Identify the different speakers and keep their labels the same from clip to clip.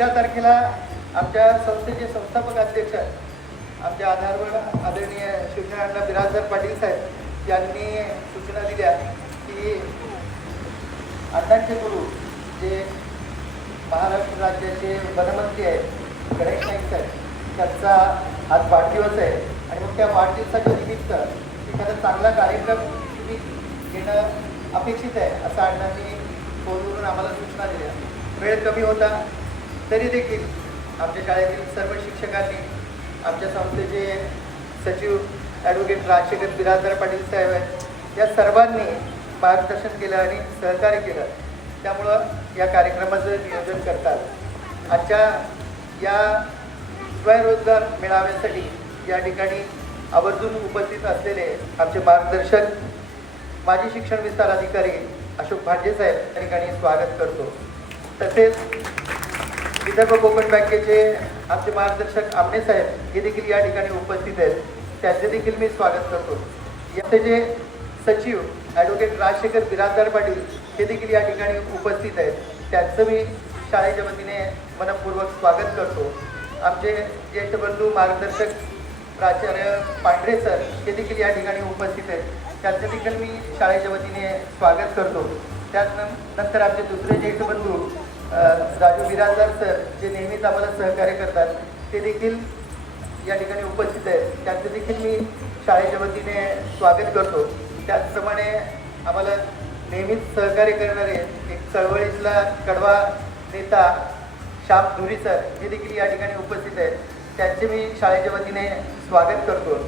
Speaker 1: तेरा तारखेला आमच्या संस्थेचे संस्थापक अध्यक्ष आमच्या आधारवर आदरणीय शिवसेना बिराजदार पाटील साहेब यांनी सूचना दिल्या की अण्णांचे गुरु जे महाराष्ट्र राज्याचे वनमंत्री आहेत गणेश नाईक साहेब त्यांचा आज वाढदिवस आहे. आणि मग त्या वाढदिवसाच्या निमित्त एखादा चांगला कार्यक्रम तुम्ही घेणं अपेक्षित आहे असं अण्णांनी फोनवरून आम्हाला सूचना दिल्या. वेळ कमी होता. तरी देखील आमच्या शाळेतील सर्व शिक्षकांनी आमच्या संस्थेचे सचिव ॲडव्होकेट राजशेखर बिराजदार पाटील साहेब आहेत या सर्वांनी मार्गदर्शन केलं आणि सहकार्य केलं. त्यामुळं या कार्यक्रमाचं नियोजन करतात. आजच्या या स्वयंरोजगार मेळाव्यासाठी या ठिकाणी आवर्जून उपस्थित असलेले आमचे मार्गदर्शक माजी शिक्षण विस्तार अधिकारी अशोक भांडे साहेब या ठिकाणी स्वागत करतो. तसेच विदर्भ कोकण बँकेचे आमचे मार्गदर्शक आमने साहेब हे देखील या ठिकाणी उपस्थित आहेत. त्यांचे देखील मी स्वागत करतो. याचे जे सचिव ॲडव्होकेट राजशेखर बिराजदार पाटील हे देखील या ठिकाणी उपस्थित आहेत. त्यांचं मी शाळेच्या वतीने मनपूर्वक स्वागत करतो. आमचे ज्येष्ठ बंधू मार्गदर्शक प्राचार्य पांढरे सर हे देखील या ठिकाणी उपस्थित आहेत. त्यांचं देखील मी शाळेच्या वतीने स्वागत करतो. त्यानंतर आमचे दुसरे ज्येष्ठ बंधू राजू बिराजदार सर जे नेहमीच आम्हाला सहकार्य करतात ते देखील या ठिकाणी उपस्थित आहेत. त्यांचं देखील मी शाळेच्या वतीने स्वागत करतो. त्याचप्रमाणे आम्हाला नेहमीच सहकार्य करणारे एक चळवळीतला कडवा नेता श्याम धुरी सर हे देखील या ठिकाणी उपस्थित आहेत. त्यांचे मी शाळेच्या वतीने स्वागत करतो.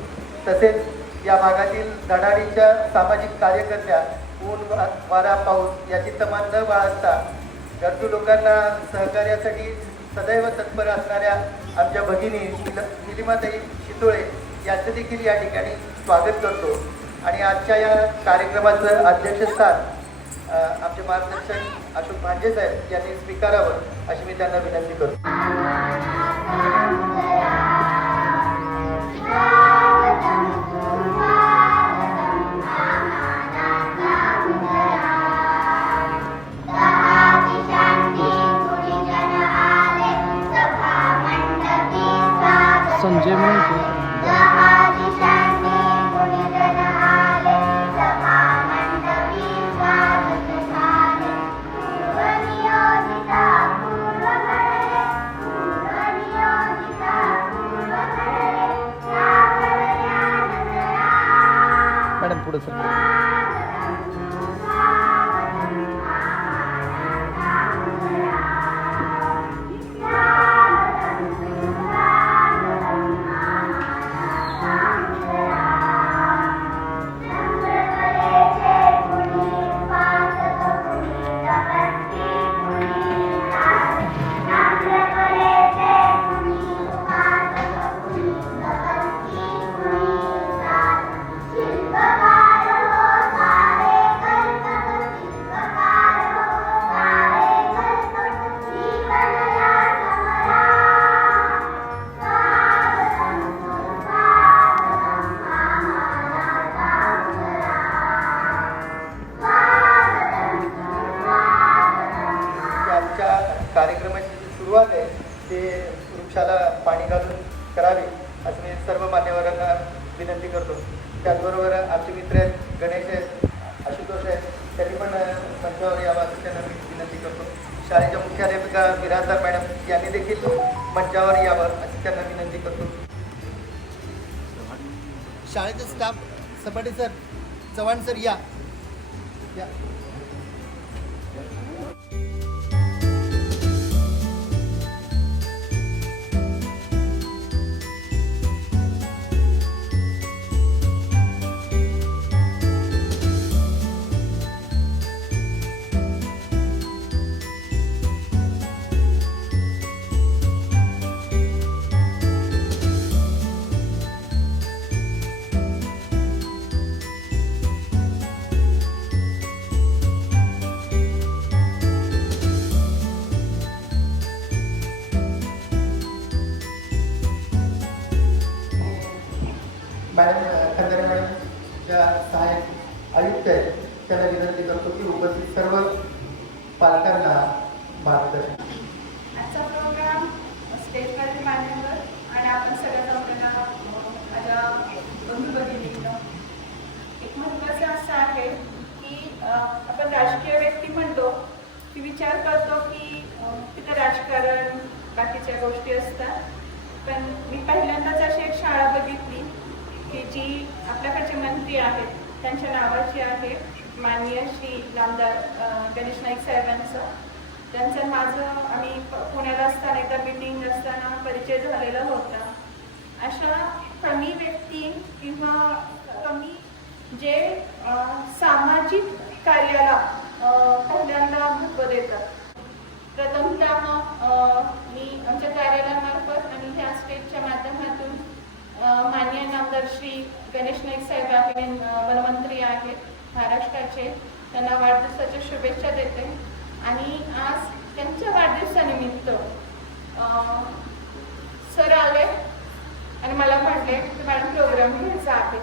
Speaker 1: तसेच या भागातील धडाडीच्या सामाजिक कार्यकर्त्या ऊन वारा पाऊस याची तमान न बाळगता गरजू लोकांना सहकार्यासाठी सदैव तत्पर असणाऱ्या आमच्या भगिनी निल- निलिमाताई शितोळे यांचं देखील या ठिकाणी स्वागत करतो. आणि आजच्या या कार्यक्रमाचं अध्यक्षस्थान आमचे मार्गदर्शक अशोक भांजे साहेब यांनी स्वीकारावं अशी मी त्यांना विनंती करतो. शाळेचे स्टाफ सपाटे सर चव्हाण सर या. या.
Speaker 2: आपण सगळ्यांना आपल्याला माझ्या बंधू भगिनींना एक महत्त्वाचं असं आहे की आपण राजकीय व्यक्ती म्हणतो की विचार करतो की तिथं राजकारण बाकीच्या गोष्टी असतात. पण मी पहिल्यांदाच अशी एक शाळा बघितली की जी आपल्याकडचे मंत्री आहेत त्यांच्या नावाची आहे माननीय श्री नामदार गणेश नाईक साहेबांचं. त्यांचं माझं आम्ही पुण्याला असताना एकदा मीटिंग असताना परिचय झालेला होता. अशा कमी व्यक्ती किंवा कमी जे सामाजिक कार्याला पहिल्यांदा महत्त्व देतात. प्रथमतः मग मी आमच्या कार्यालयामार्फत आणि ह्या स्टेजच्या माध्यमातून मान्य नामदार श्री गणेश नाईक साहेब आहे वनमंत्री आहेत महाराष्ट्राचे. त्यांना वाढदिवसाच्या शुभेच्छा देते. आणि आज निमित्त. अं, सर आले आणि मला म्हटले की मॅडम प्रोग्राम घ्यायचा आहे.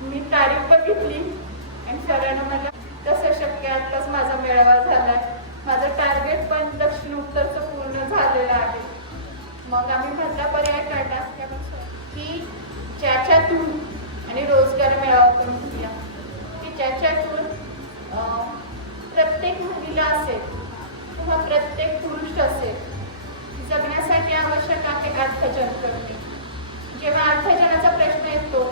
Speaker 2: मी तारीख बघितली आणि सरांना मला कसं शक्य आत्ताच माझा मेळावा झालाय. माझं टार्गेट पण दक्षिण उत्तरचं पूर्ण झालेलं आहे. मग आम्ही माझा पर्याय काढला की ज्याच्यातून आणि रोजगार मेळावा पण घेऊया. की ज्याच्यातून अं, प्रत्येक महिला असेल किंवा प्रत्येक पुरुष असेल जगण्यासाठी आवश्यक आहे अर्थजन करणे. जेव्हा अर्थजनाचा प्रश्न येतो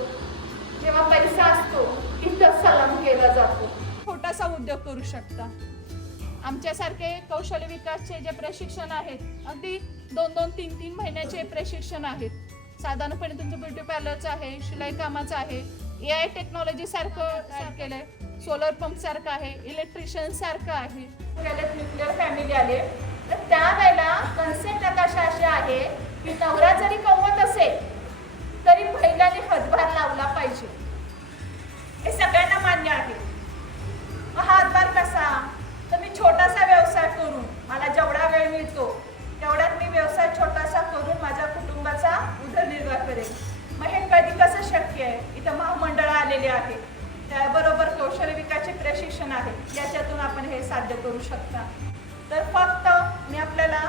Speaker 2: जेव्हा पैसा असतो तिथं सलाम केला जातो. छोटासा उद्योग करू शकता. आमच्यासारखे कौशल्य विकासचे जे प्रशिक्षण आहेत अगदी दोन दोन तीन तीन महिन्याचे प्रशिक्षण आहेत. साधारणपणे तुमचं ब्युटी पार्लरचं आहे शिलाई कामाचं आहे ए आय टेक्नॉलॉजी सारखं केलं आहे सोलर पंप सारखं आहे इलेक्ट्रिशियन सारखं आहे न्यूक्लिअर फॅमिली आले. तर त्यावेळेला कन्सेप्ट आता अशा अशी आहे की नवरा जरी कमवत असेल तरी महिलांनी हातभार लावला पाहिजे. हे सगळ्यांना मान्य आहे. मग हा हातभार कसा? तर मी छोटासा व्यवसाय करून मला जेवढा वेळ मिळतो तेवढ्यात मी व्यवसाय छोटासा करून माझ्या कुटुंबाचा उदरनिर्वाह करेन. मग हे कधी कसं शक्य आहे इथं महामंडळं आलेली आहेत त्याबरोबर कौशल्य विकासचे आहे याच्यातून आपण हे साध्य करू शकता. तर फक्त मी आपल्याला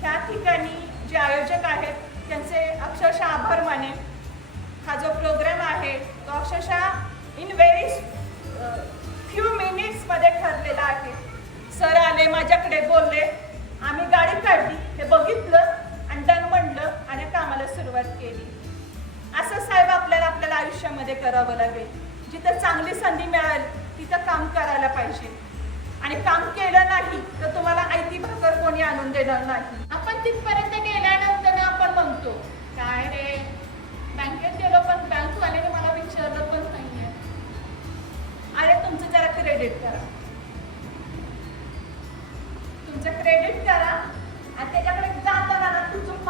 Speaker 2: ह्या ठिकाणी जे आयोजक आहेत त्यांचे अक्षरशः आभार मानेन. हा जो प्रोग्राम आहे तो अक्षरशः इन व्हेरी फ्यू मिनिट्समध्ये ठरलेला आहे. सर आले माझ्याकडे बोलले आम्ही गाडी काढली हे बघितलं आणि डन म्हणलं आणि कामाला सुरुवात केली. असं साहेब आपल्याला आपल्याला आयुष्यामध्ये करावं लागेल. जिथं चांगली संधी मिळाली तिथं काम करायला पाहिजे. आणि काम केलं नाही तर तुम्हाला आयती भाकर कोणी आणून देणार नाही. आपण तिथपर्यंत गेल्यानंतर आपण म्हणतो काय रे? बँकेत गेलो पण बँकवाल्याने मला विचारलं पण नाहीये. अरे तुमचं जरा क्रेडिट करा. तुमचं क्रेडिट करा. आणि त्याच्याकडे जाताना तुमचं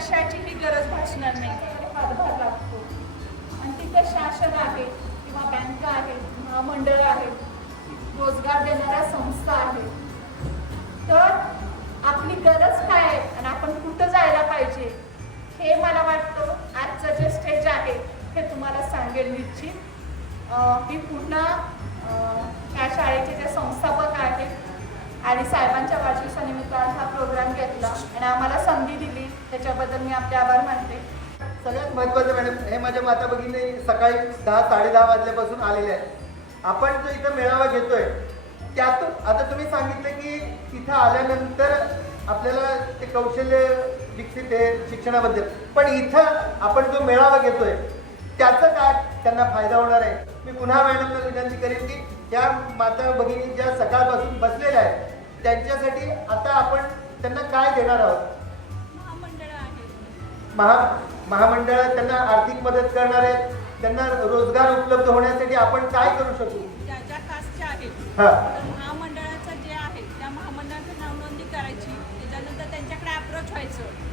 Speaker 2: कशाचीही गरज भासणार नाही. हातभार लागतो. आणि तिथं शासन आहे किंवा बँक आहेत महामंडळ आहेत रोजगार देणाऱ्या संस्था आहेत तर आपली गरज काय आहे आणि आपण कुठं जायला पाहिजे हे मला वाटतं आजचं जे स्टेज आहे हे तुम्हाला सांगेल निश्चित. मी पुन्हा या त्या शाळेचे जे संस्थापक आहेत आणि साहेबांच्या वाढदिवसानिमित्त आज हा प्रोग्राम घेतला आणि आम्हाला संधी दिली. त्याच्याबद्दल मी आपले आभार मानते.
Speaker 1: सगळ्यात महत्त्वाचं मॅडम हे माझ्या माता भगिनी सकाळी दहा साडेदहा वाजल्यापासून आलेले आहेत. आपण जो इथं मेळावा घेतोय त्यातून आता तुम्ही सांगितलं की इथं आल्यानंतर आपल्याला ते कौशल्य विकसित आहे शिक्षणाबद्दल. पण इथं आपण जो मेळावा घेतोय त्याचं काय त्यांना फायदा होणार आहे? मी पुन्हा मॅडमला विनंती करेन की या माता भगिनी ज्या सकाळपासून बसलेल्या आहेत त्यांच्यासाठी आता आपण त्यांना काय देणार आहोत?
Speaker 2: महामंडळ आहे.
Speaker 1: महा महामंडळ त्यांना आर्थिक मदत करणार आहेत त्यांना रोजगार उपलब्ध होण्यासाठी आपण काय करू शकू?
Speaker 3: ज्या कास्टच्या आहेत
Speaker 1: हा.
Speaker 3: महामंडळाचं जे आहे त्या महामंडळाचं नावनोंदणी करायची. त्याच्यानंतर त्यांच्याकडे अप्रोच व्हायचं.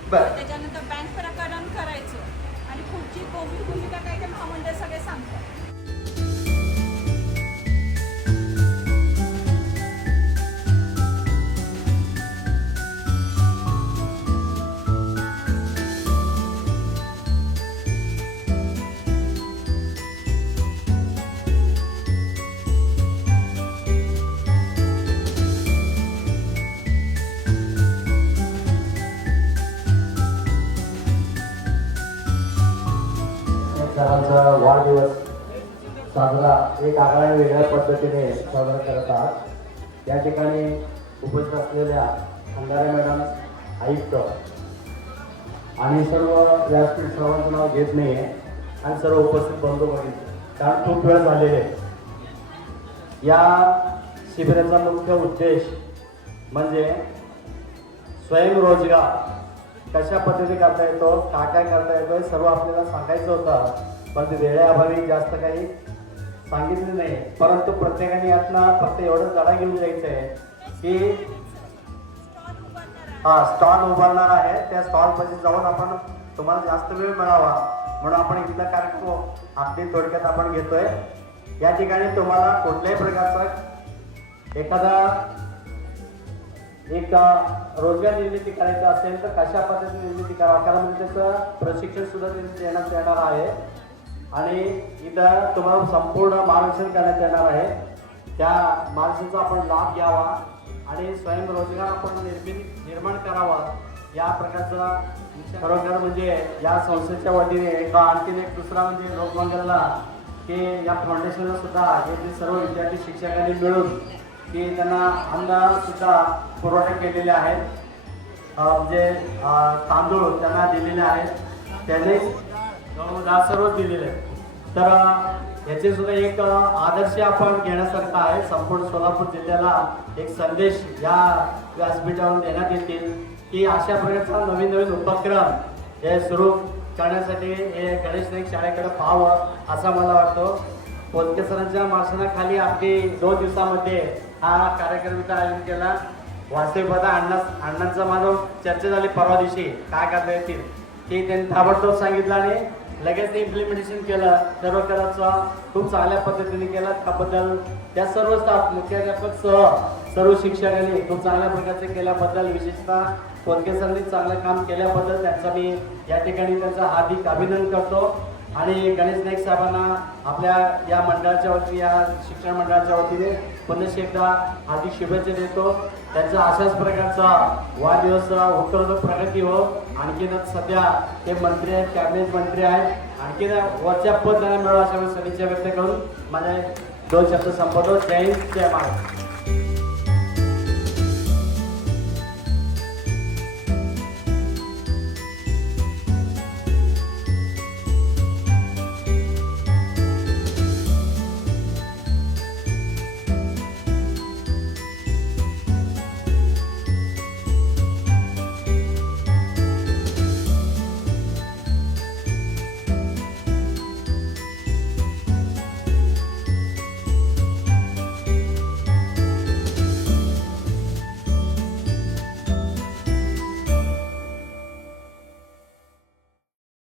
Speaker 4: आज वाढदिवस साजरा एक आगळ्या वेगळ्या पद्धतीने साजरा करत आहात या ठिकाणी उपस्थित असलेल्या अंधारे मॅडम आयुक्त आणि सर्व व्यासपीठ सर्वांचं नाव घेत नाही आहे आणि सर्व उपस्थित बंधू भगिनी कारण खूप वेळ झालेले आहे. या शिबिराचा मुख्य उद्देश म्हणजे स्वयंरोजगार कशा पद्धती करता येतो काय काय करता येतो हे सर्व आपल्याला सांगायचं होतं. पण ते वेळेअभावी जास्त काही सांगितलं नाही. परंतु प्रत्येकाने यातनं फक्त एवढं धडा घेऊन जायचं आहे की हा स्टॉल उभारणार आहे. त्या स्टॉलमध्ये जाऊन आपण तुम्हाला जास्त वेळ मिळावा. म्हणून आपण इथला कार्यक्रम आपली थोडक्यात आपण घेतोय. या ठिकाणी तुम्हाला कुठल्याही प्रकारचा एखादा एक रोजगार निर्मिती करायचं असेल तर कशा पद्धतीने निर्मिती करावं? कारण म्हणजे त्याचं प्रशिक्षण सुद्धा तिथे देण्यात येणार आहे. आणि इथं तुम्हाला संपूर्ण मार्गदर्शन करण्यात येणार आहे. त्या मार्गदर्शनचा आपण लाभ घ्यावा आणि स्वयंरोजगार आपण निर्मित निर्माण करावा. या प्रकारचा खरोखर म्हणजे या संस्थेच्या वतीने एका आणखीन एक दुसरा म्हणजे लोकमंगलला की या फाउंडेशनला सुद्धा हे जे सर्व विद्यार्थी शिक्षकांनी मिळून की त्यांना अन्नसुद्धा पुरवठा केलेले आहेत. म्हणजे तांदूळ त्यांना दिलेले आहेत. त्याने गहू सर्व दिलेले आहेत. तर याचे सुद्धा एक आदर्श आपण घेण्यासारखा आहे. संपूर्ण सोलापूर जिल्ह्याला एक संदेश या व्यासपीठावरून देण्यात येतील की अशा प्रकारचा नवीन नवीन उपक्रम हे सुरू करण्यासाठी हे गणेश नाईक शाळेकडे पाहावं असा मला वाटतो. पोलके सरांच्या मार्शनाखाली आपली दोन दिवसामध्ये हा कार्यक्रम इथं आयोजन केला. वास्तविकता अण्णा अण्णांचा माझं चर्चा झाली परवा दिवशी. काय करता येतील? ते त्यांनी ताबडतोब सांगितलं आणि लगेच ते इम्प्लिमेंटेशन केलं. सर्व कराचा खूप चांगल्या पद्धतीने केला. त्याबद्दल त्या सर्व स्टाफ मुख्याध्यापक सह सर्व शिक्षकांनी खूप चांगल्या प्रकारचे केल्याबद्दल विशेषतः कोलके सरांनी चांगलं काम केल्याबद्दल त्यांचा मी या ठिकाणी त्यांचा हार्दिक अभिनंदन करतो. आणि गणेश नाईक साहेबांना आपल्या या मंडळाच्या वतीने या शिक्षण मंडळाच्या वतीने पुन्हा एकदा हार्दिक शुभेच्छा देतो. त्यांचा अशाच प्रकारचा वाढदिवस उत्तर प्रगती हो. आणखीनच सध्या ते मंत्री आहेत कॅबिनेट मंत्री आहेत. आणखीन वरच्या पद त्यांना मिळवा अशा मी सदिच्छा व्यक्त करून माझे दोन शब्द संपवतो. जय हिंद जय महाराष्ट्र.